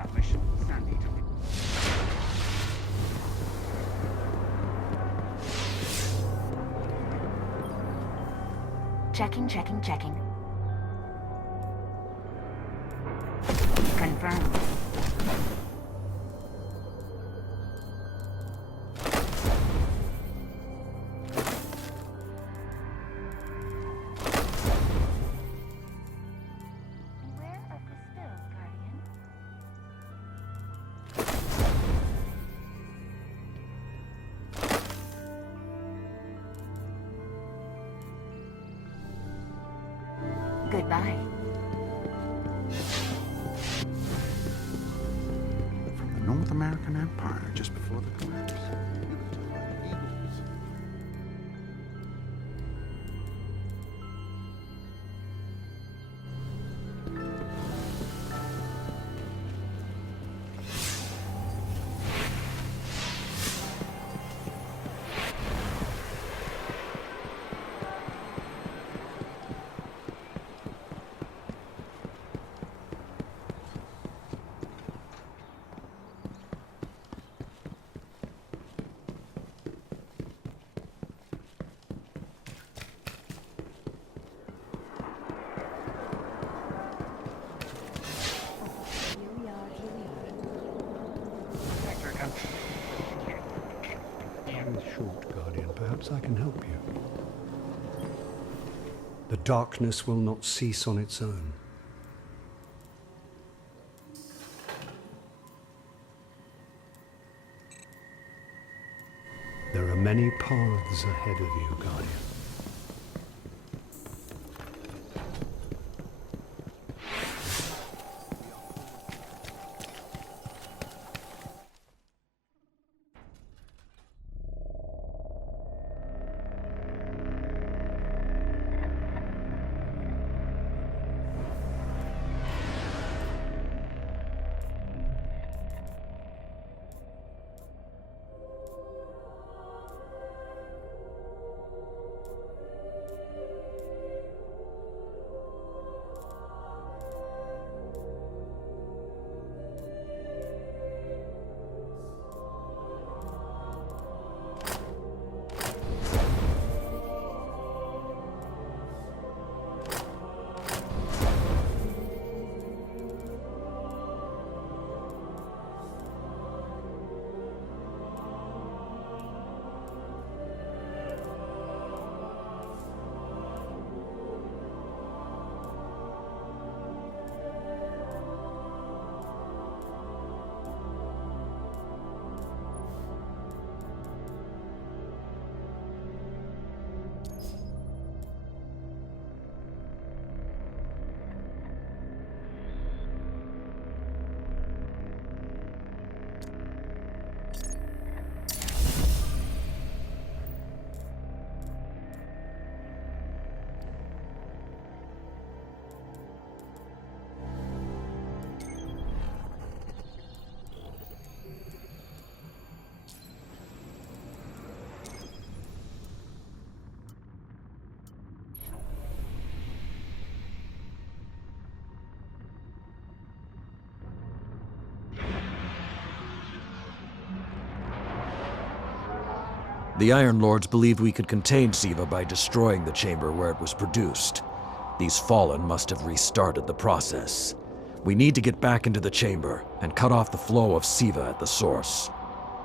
up mission, Sandy. Checking. Confirmed. Beware of the spill, Guardian. Goodbye. From the North American Empire just before the collapse. Short, Guardian. Perhaps I can help you. The darkness will not cease on its own. There are many paths ahead of you, Guardian. The Iron Lords believed we could contain Siva by destroying the chamber where it was produced. These Fallen must have restarted the process. We need to get back into the chamber and cut off the flow of Siva at the source.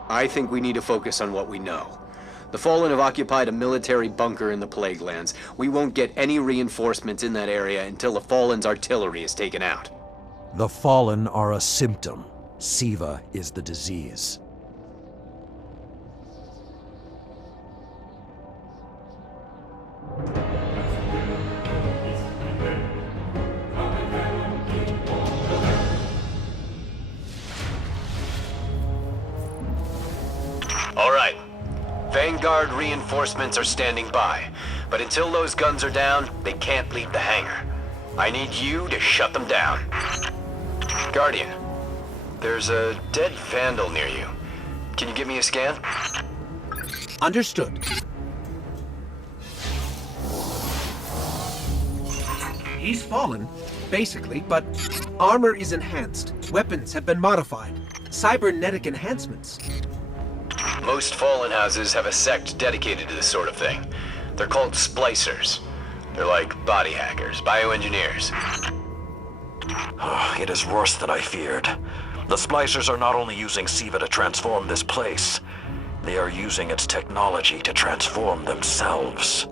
I think we need to focus on what we know. The Fallen have occupied a military bunker in the Plague Lands. We won't get any reinforcements in that area until the Fallen's artillery is taken out. The Fallen are a symptom. Siva is the disease. All right. Vanguard reinforcements are standing by, but until those guns are down, they can't leave the hangar. I need you to shut them down. Guardian, there's a dead Vandal near you. Can you give me a scan? Understood. He's fallen. basically, but armor is enhanced. Weapons have been modified. Cybernetic enhancements. Most Fallen houses have a sect dedicated to this sort of thing. They're called splicers. They're like body hackers, bioengineers. It is worse than I feared. The splicers are not only using SIVA to transform this place, they are using its technology to transform themselves.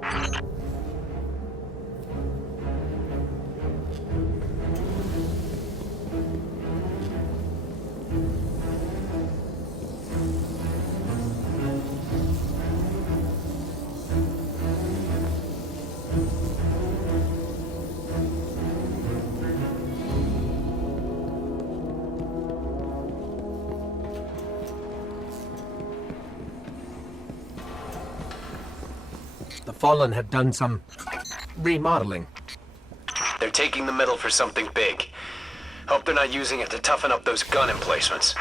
The Fallen have done some remodeling. They're taking the metal for something big. Hope they're not using it to toughen up those gun emplacements.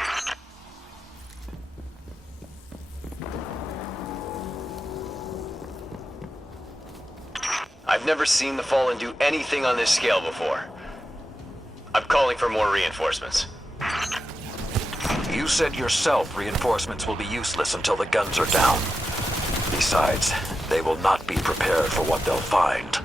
I've never seen the Fallen do anything on this scale before. I'm calling for more reinforcements. You said yourself reinforcements will be useless until the guns are down. Besides, they will not be prepared for what they'll find.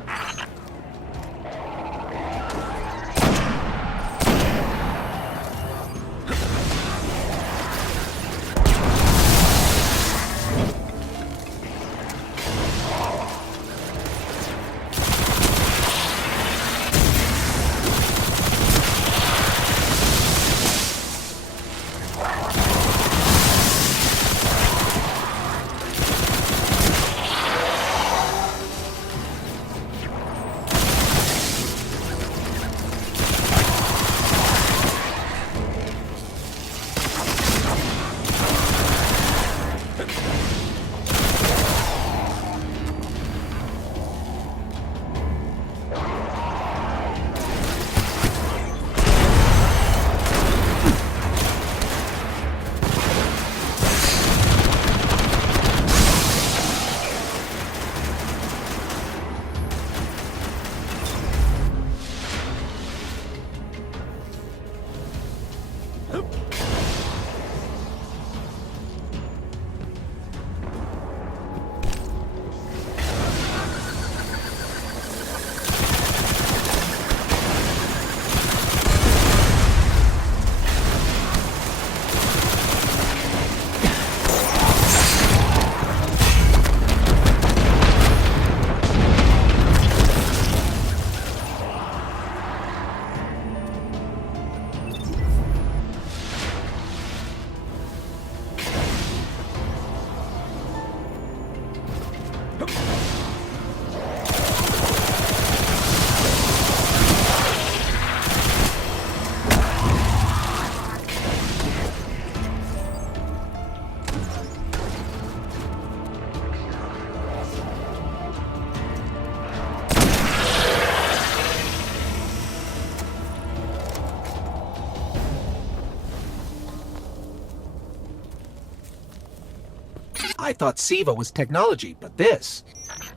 I thought SIVA was technology, but this,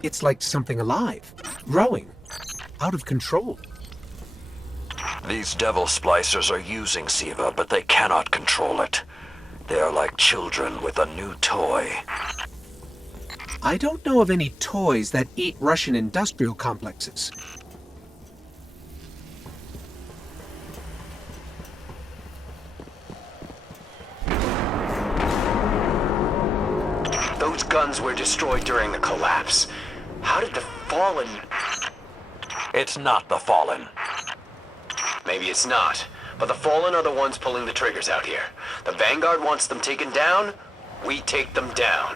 it's like something alive, growing, out of control. These devil splicers are using SIVA, but they cannot control it. They are like children with a new toy. I don't know of any toys that eat Russian industrial complexes. Those guns were destroyed during the collapse. How did the Fallen... It's not the Fallen. Maybe it's not, but the Fallen are the ones pulling the triggers out here. The Vanguard wants them taken down, we take them down.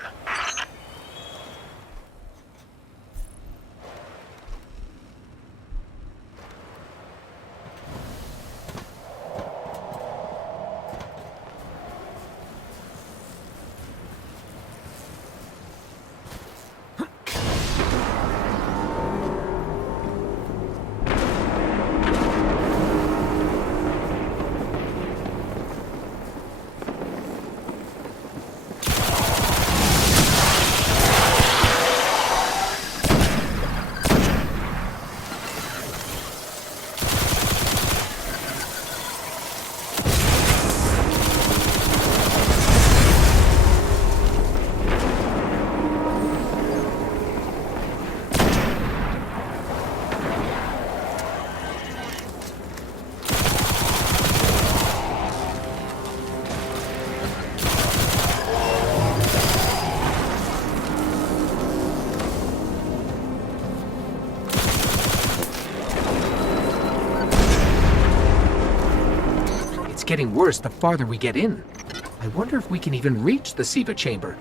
getting worse the farther we get in. I wonder if we can even reach the Siva chamber.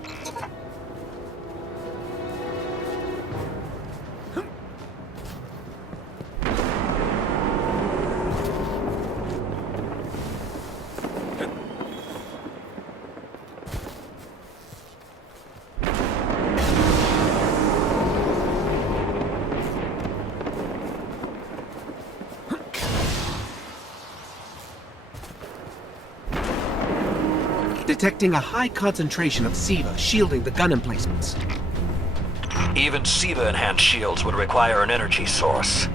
Detecting a high concentration of Siva shielding the gun emplacements. Even Siva-enhanced shields would require an energy source.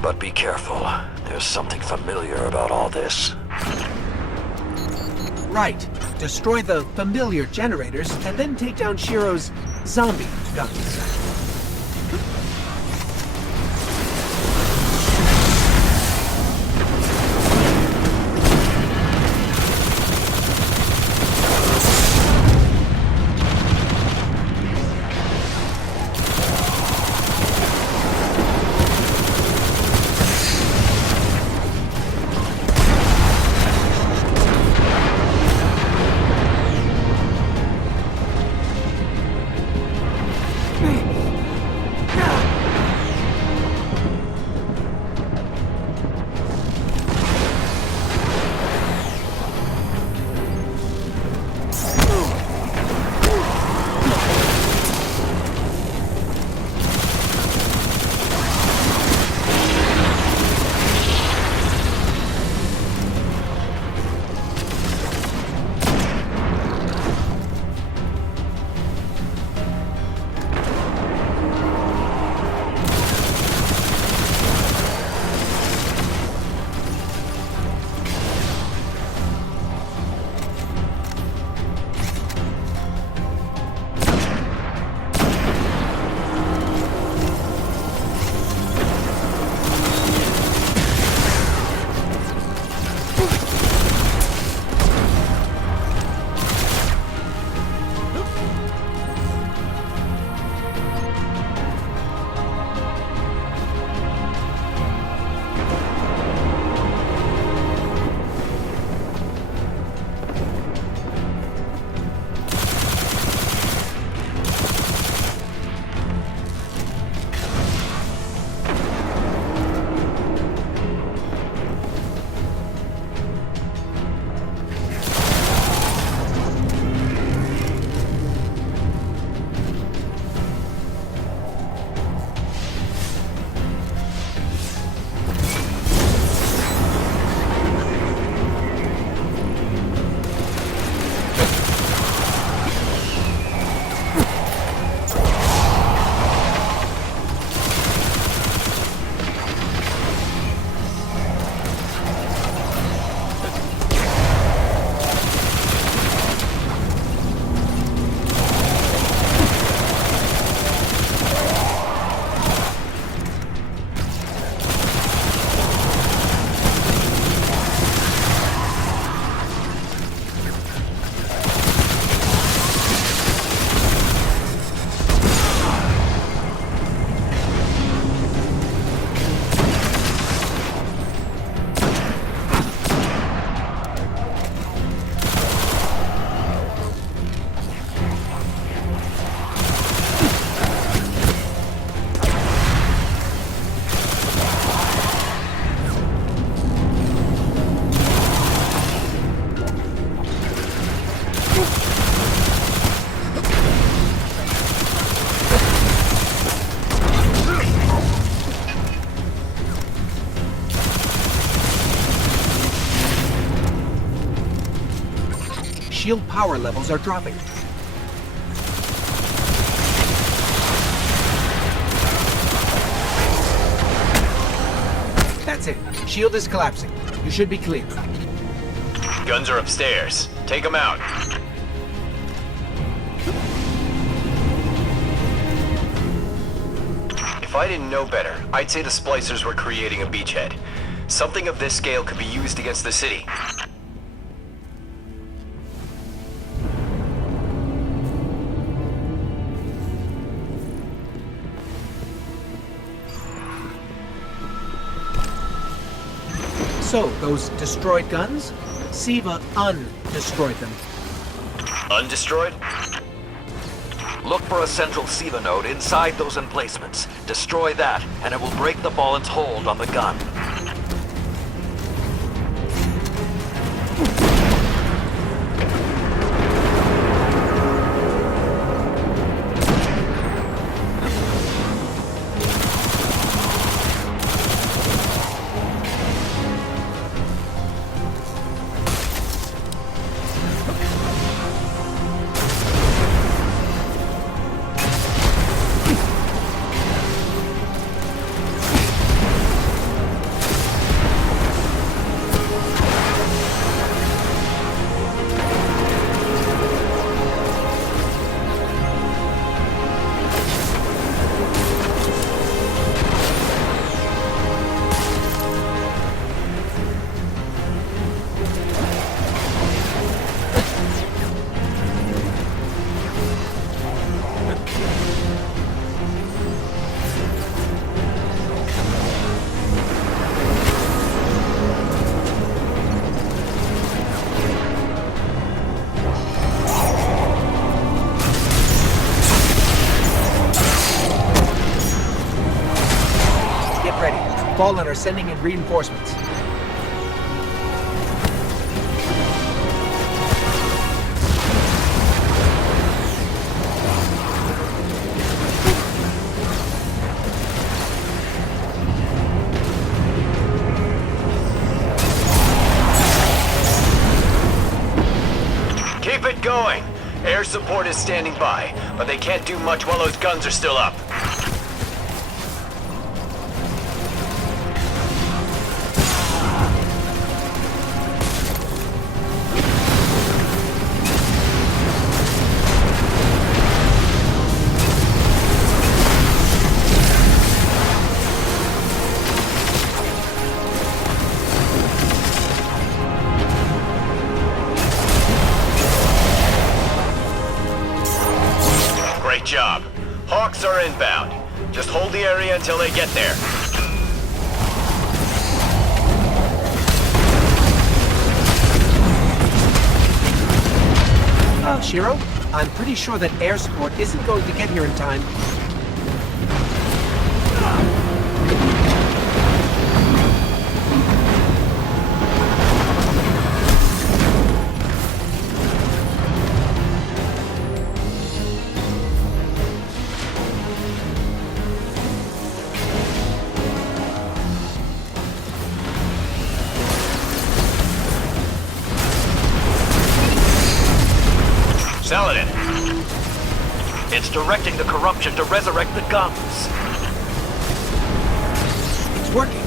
But be careful. There's something familiar about all this. Right. Destroy the familiar generators and then take down Shiro's zombie guns. Shield power levels are dropping. That's it. Shield is collapsing. You should be clear. Guns are upstairs. Take them out. If I didn't know better, I'd say the splicers were creating a beachhead. Something of this scale could be used against the city. So, those destroyed guns? Siva undestroyed them. Undestroyed? Look for a central SIVA node inside those emplacements. Destroy that, and it will break the Fallen's hold on the gun. Fallen are sending in reinforcements. Keep it going. Air support is standing by, but they can't do much while those guns are still up. Great job. Hawks are inbound. Just hold the area until they get there. Shiro, I'm pretty sure that air support isn't going to get here in time. Saladin, It's directing the corruption to resurrect the guns. It's working.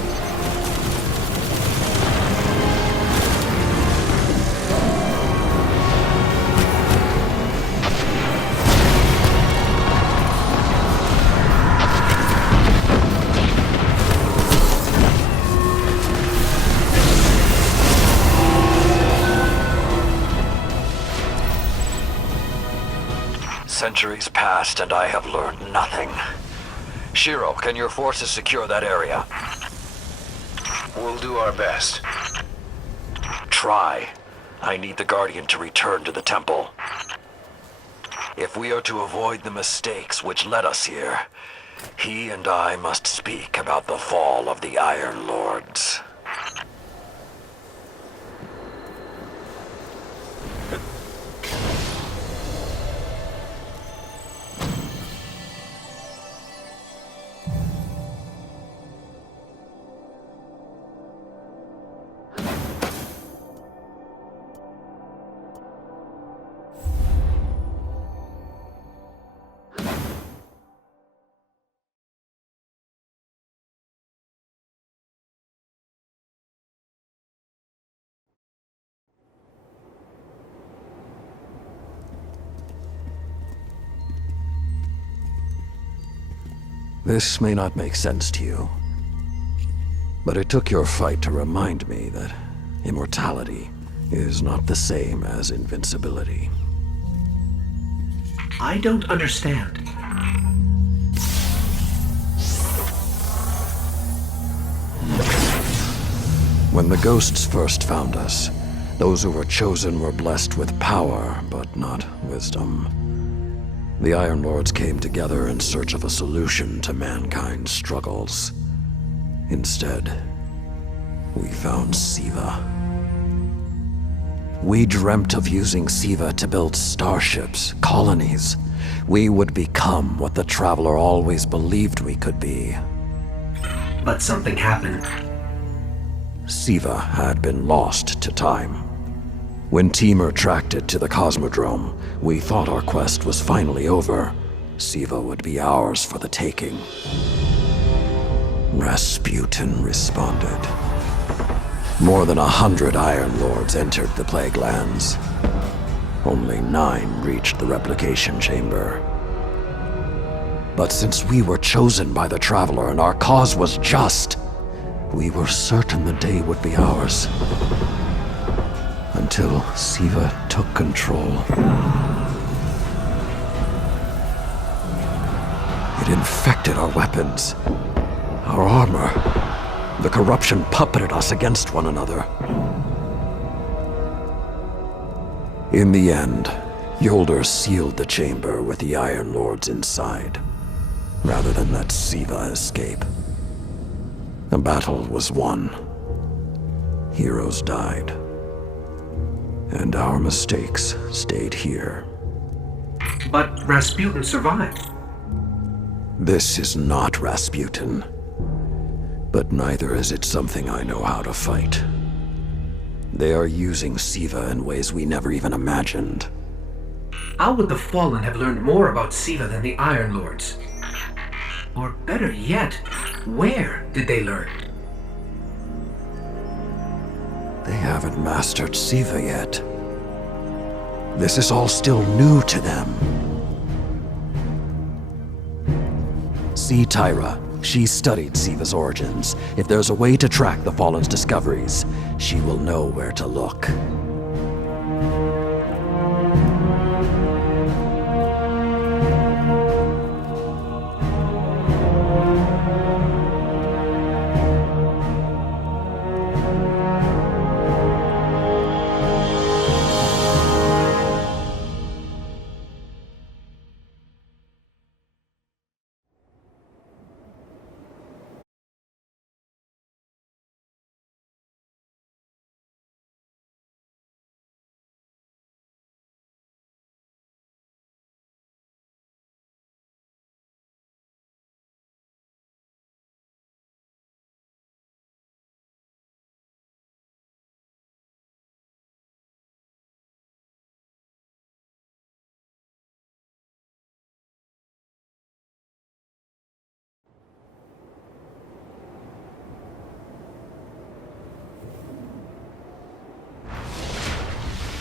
Centuries passed and I have learned nothing. Shiro, can your forces secure that area? we'll do our best. Try. I need the Guardian to return to the temple. If we are to avoid the mistakes which led us here, he and I must speak about the fall of the Iron Lords. This may not make sense to you, but it took your fight to remind me that immortality is not the same as invincibility. I don't understand. When the ghosts first found us, Those who were chosen were blessed with power, but not wisdom. The Iron Lords came together in search of a solution to mankind's struggles. Instead, we found Siva. We dreamt of using Siva to build starships, colonies. We would become what the Traveler always believed we could be. But something happened. Siva had been lost to time. When Temur tracked it to the Cosmodrome, we thought our quest was finally over. Siva would be ours for the taking. Rasputin responded. More than 100 Iron Lords entered the Plague Lands. Only 9 reached the replication chamber. But since we were chosen by the Traveler and our cause was just, we were certain the day would be ours. Until Siva took control. It infected our weapons, our armor. The corruption puppeted us against one another. In the end, Yolder sealed the chamber with the Iron Lords inside, rather than let Siva escape. The battle was won. Heroes died. And our mistakes stayed here. But Rasputin survived. This is not Rasputin. But neither is it something I know how to fight. They are using Siva in ways we never even imagined. How would the Fallen have learned more about Siva than the Iron Lords? Or better yet, where did they learn? They haven't mastered Siva yet. This is all still new to them. See Tyra. She studied Siva's origins. If there's a way to track the Fallen's discoveries, she will know where to look.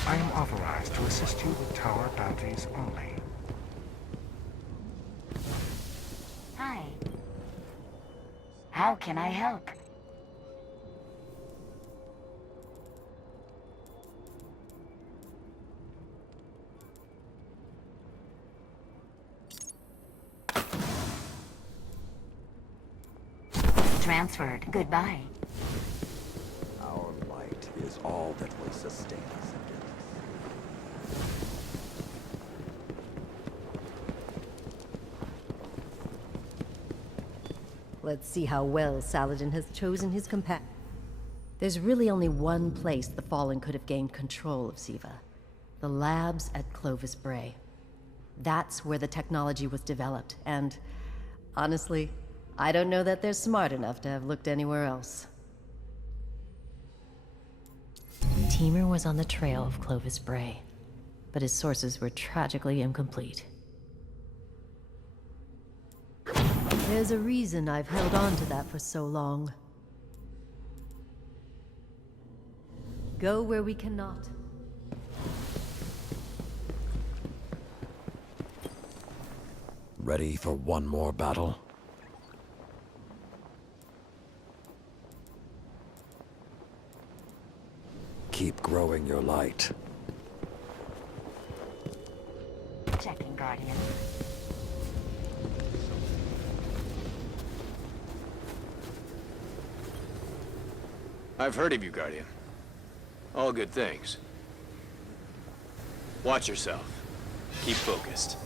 I am authorized to assist you with tower bounties only. Hi. How can I help? Transferred. Goodbye. Our light is all that will sustain us against. Let's see how well Saladin has chosen his companion. There's really only one place the Fallen could have gained control of Siva. The labs at Clovis Bray. That's where the technology was developed, and honestly, I don't know that they're smart enough to have looked anywhere else. Temur was on the trail of Clovis Bray, but his sources were tragically incomplete. There's a reason I've held on to that for so long. Go where we cannot. Ready for one more battle? Keep growing your light. Checking, Guardian. I've heard of you, Guardian. All good things. Watch yourself. Keep focused.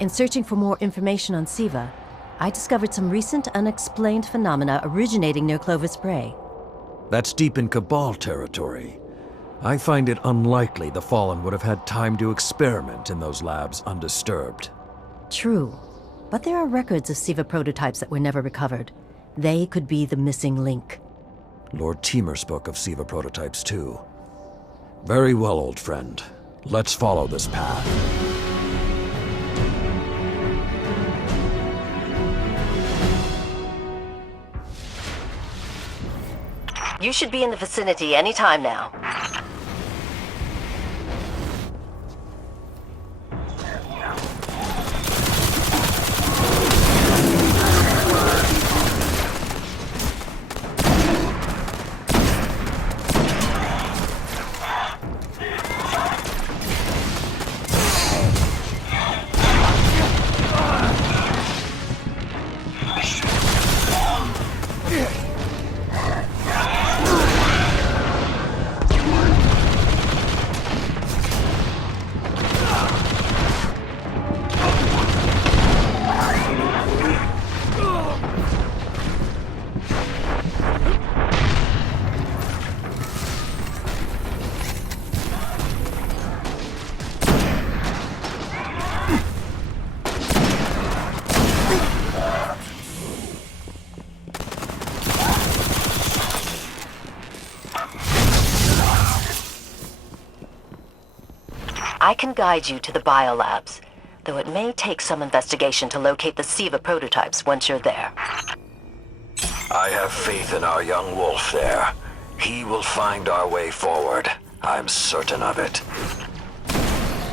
In searching for more information on Siva, I discovered some recent unexplained phenomena originating near Clovis Bray. That's deep in Cabal territory. I find it unlikely the Fallen would have had time to experiment in those labs undisturbed. True, but there are records of Siva prototypes that were never recovered. They could be the missing link. Lord Teemer spoke of Siva prototypes too. Very well, old friend. Let's follow this path. You should be in the vicinity any time now. I can guide you to the biolabs, though it may take some investigation to locate the Siva prototypes once you're there. I have faith in our young wolf there. He will find our way forward. I'm certain of it.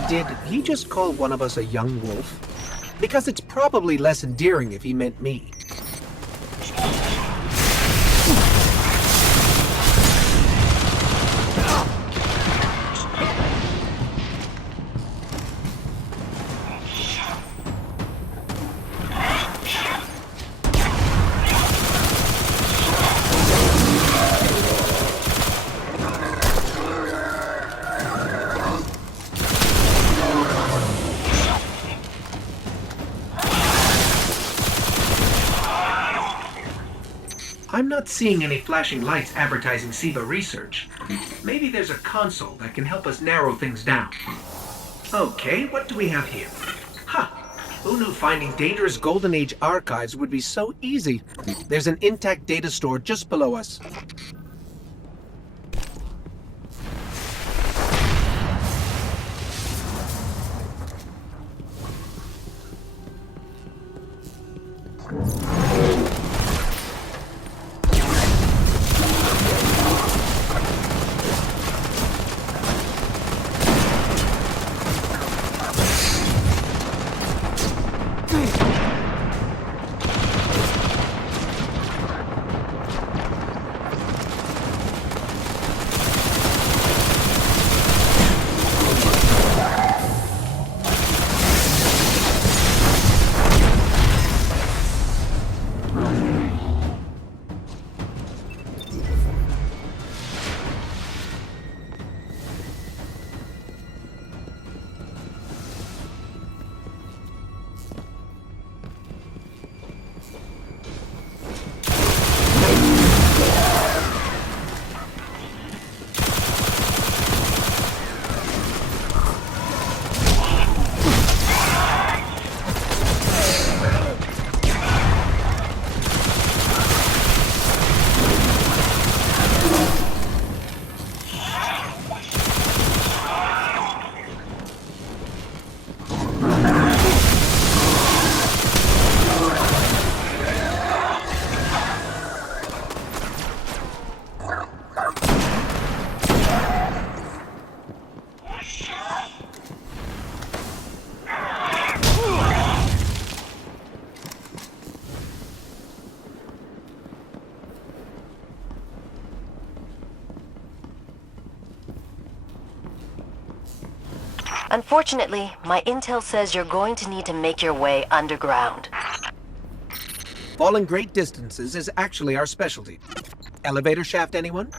Did he just call one of us a young wolf? Because it's probably less endearing if he meant me. I'm not seeing any flashing lights advertising Siva research. Maybe there's a console that can help us narrow things down. Okay, what do we have here? Ha! Who knew finding dangerous Golden Age archives would be so easy? There's an intact data store just below us. Unfortunately, my intel says you're going to need to make your way underground. Falling great distances is actually our specialty. Elevator shaft, anyone?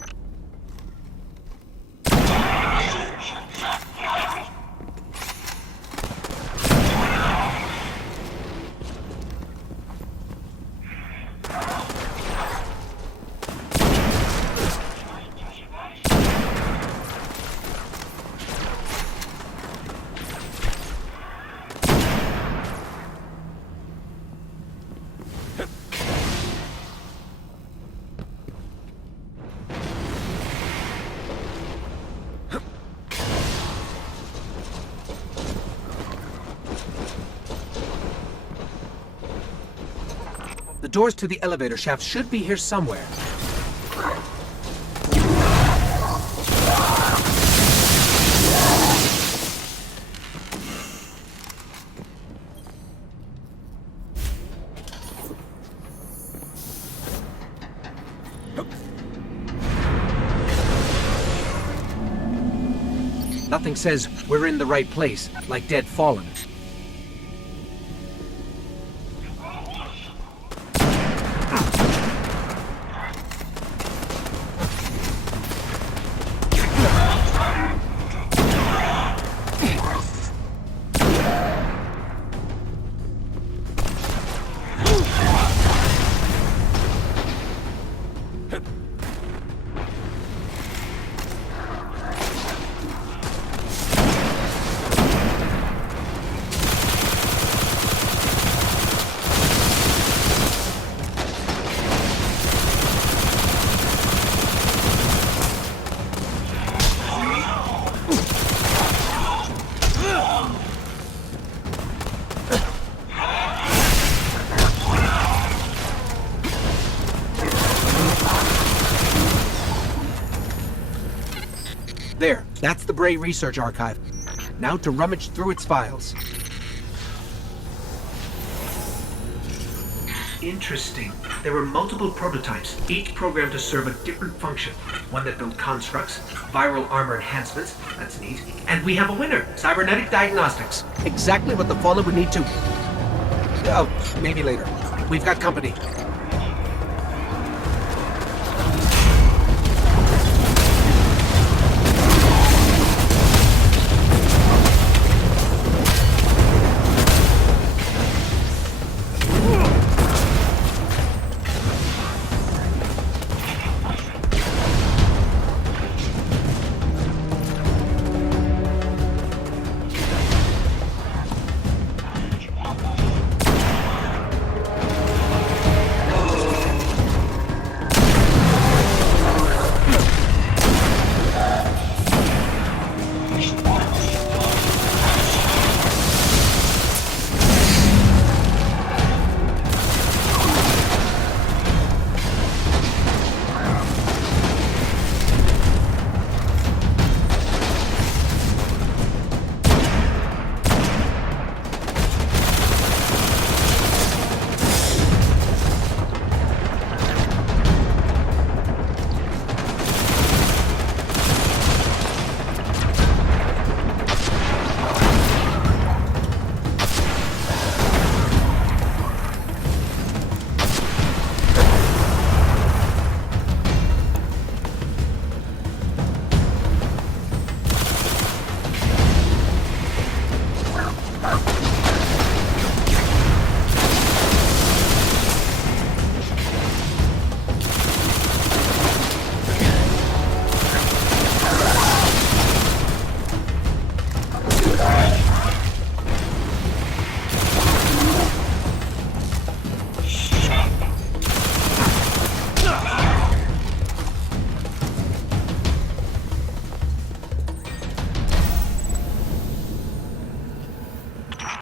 The doors to the elevator shaft should be here somewhere. Nothing says we're in the right place, like dead Fallen. There, that's the Bray Research Archive. Now to rummage through its files. Interesting. There were multiple prototypes, each programmed to serve a different function. One that built constructs, viral armor enhancements, that's neat. And we have a winner, cybernetic diagnostics. Exactly what the Fallen would need to... Oh, maybe later. We've got company.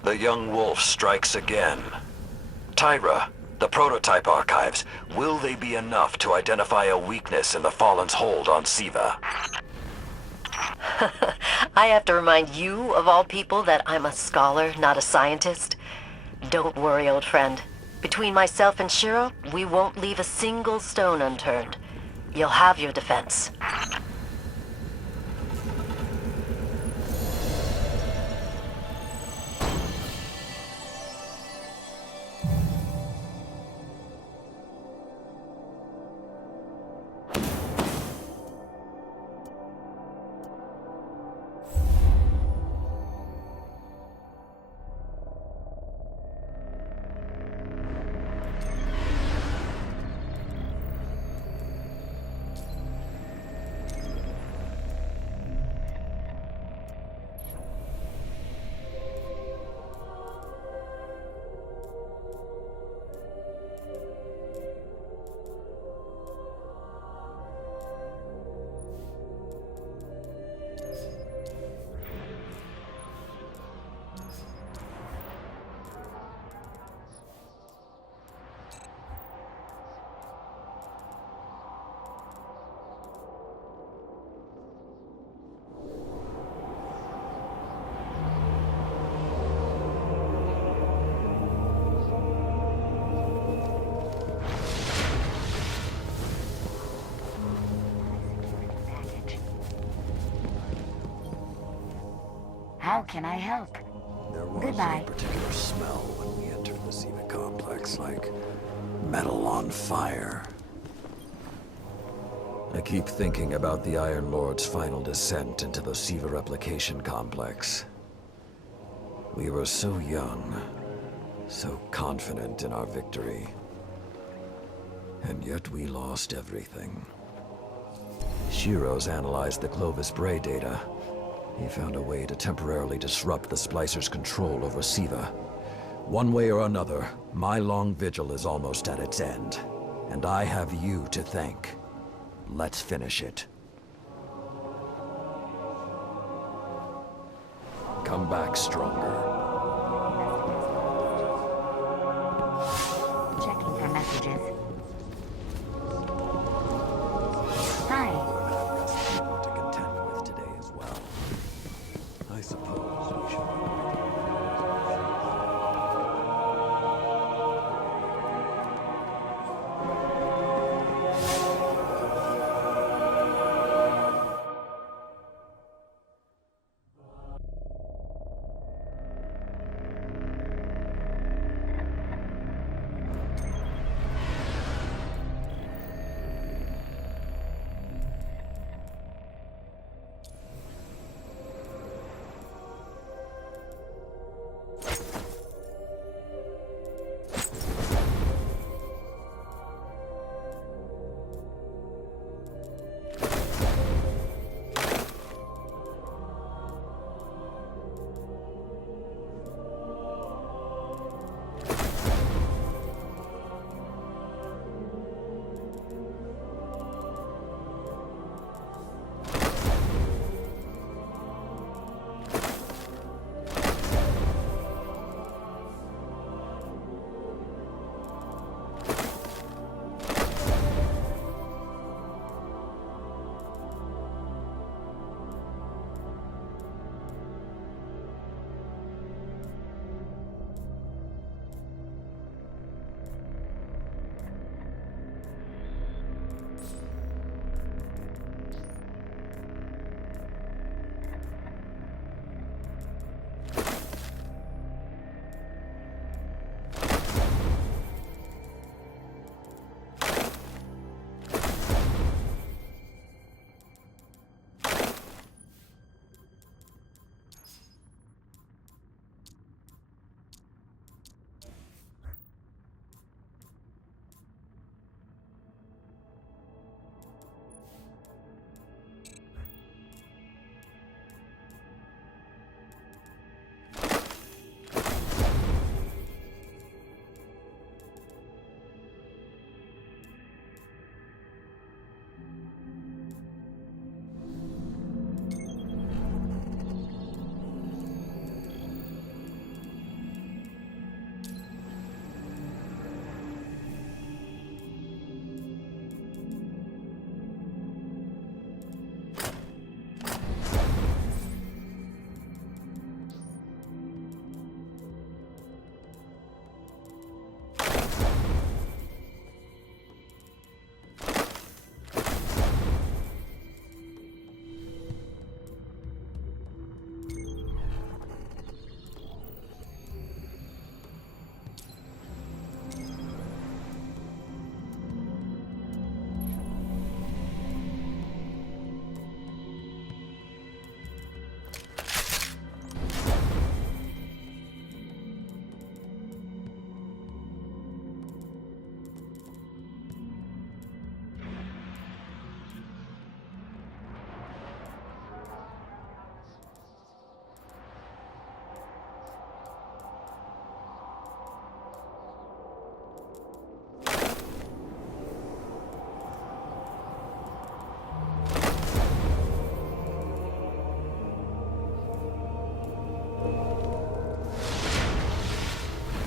The young wolf strikes again. Tyra, the prototype archives, will they be enough to identify a weakness in the Fallen's hold on Siva? I have to remind you, of all people, that I'm a scholar, not a scientist. Don't worry, old friend. Between myself and Shiro, we won't leave a single stone unturned. You'll have your defense. How can I help? There was Goodbye. a particular smell when we entered the Siva complex, like metal on fire. I keep thinking about the Iron Lord's final descent into the Siva replication complex. We were so young, so confident in our victory. And yet we lost everything. Shiro's analyzed the Clovis Bray data. He found a way to temporarily disrupt the Splicer's control over Siva. One way or another, my long vigil is almost at its end. And I have you to thank. Let's finish it. Come back stronger. Checking for messages. Hi. To contend with today as well. I suppose we should.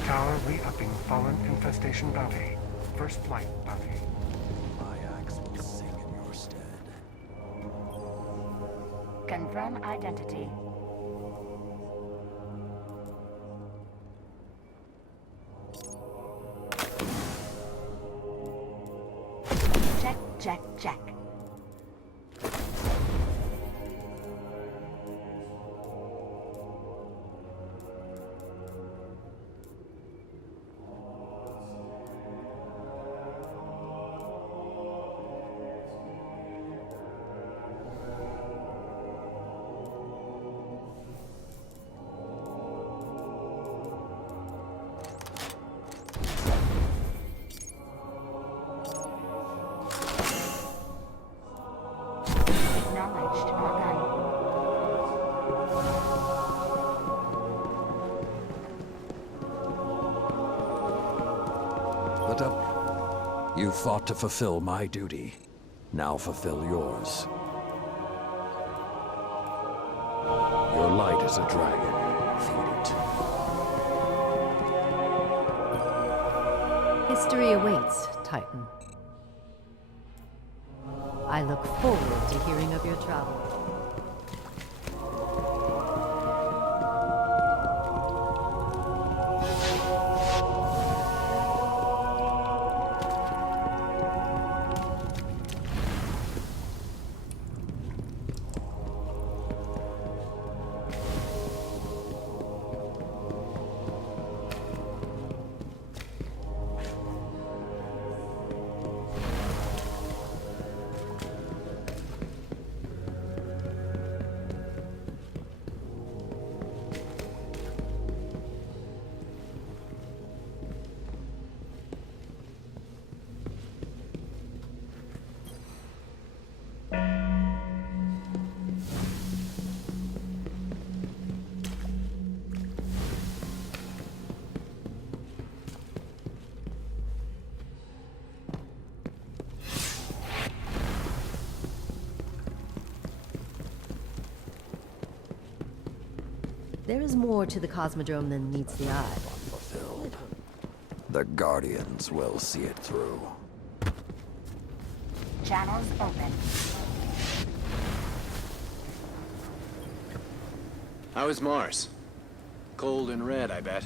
Tower re-upping fallen infestation bounty. First flight bounty. My axe will sing in your stead. Confirm identity. Check, check, check. Acknowledged. All done. But you fought to fulfill my duty. Now fulfill yours. Your light is a dragon. Feed it. History awaits, Titan. I look forward to hearing of your travels. There is more to the Cosmodrome than meets the eye. Fulfilled. The Guardians will see it through. Channels open. How is Mars? Cold and red, I bet.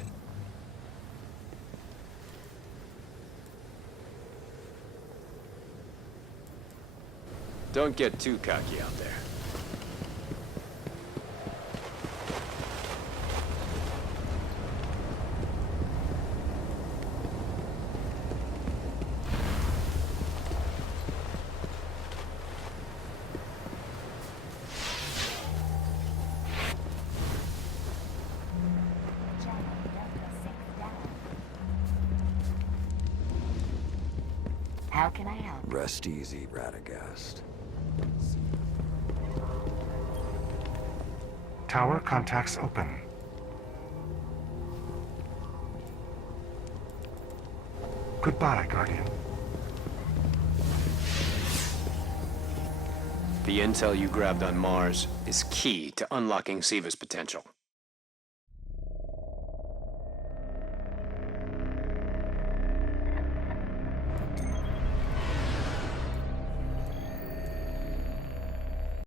Don't get too cocky out there. Channel Delta 6 down. How can I help? Rest easy, Radagast. Tower contacts open. Goodbye, Guardian. The intel you grabbed on Mars is key to unlocking Siva's potential.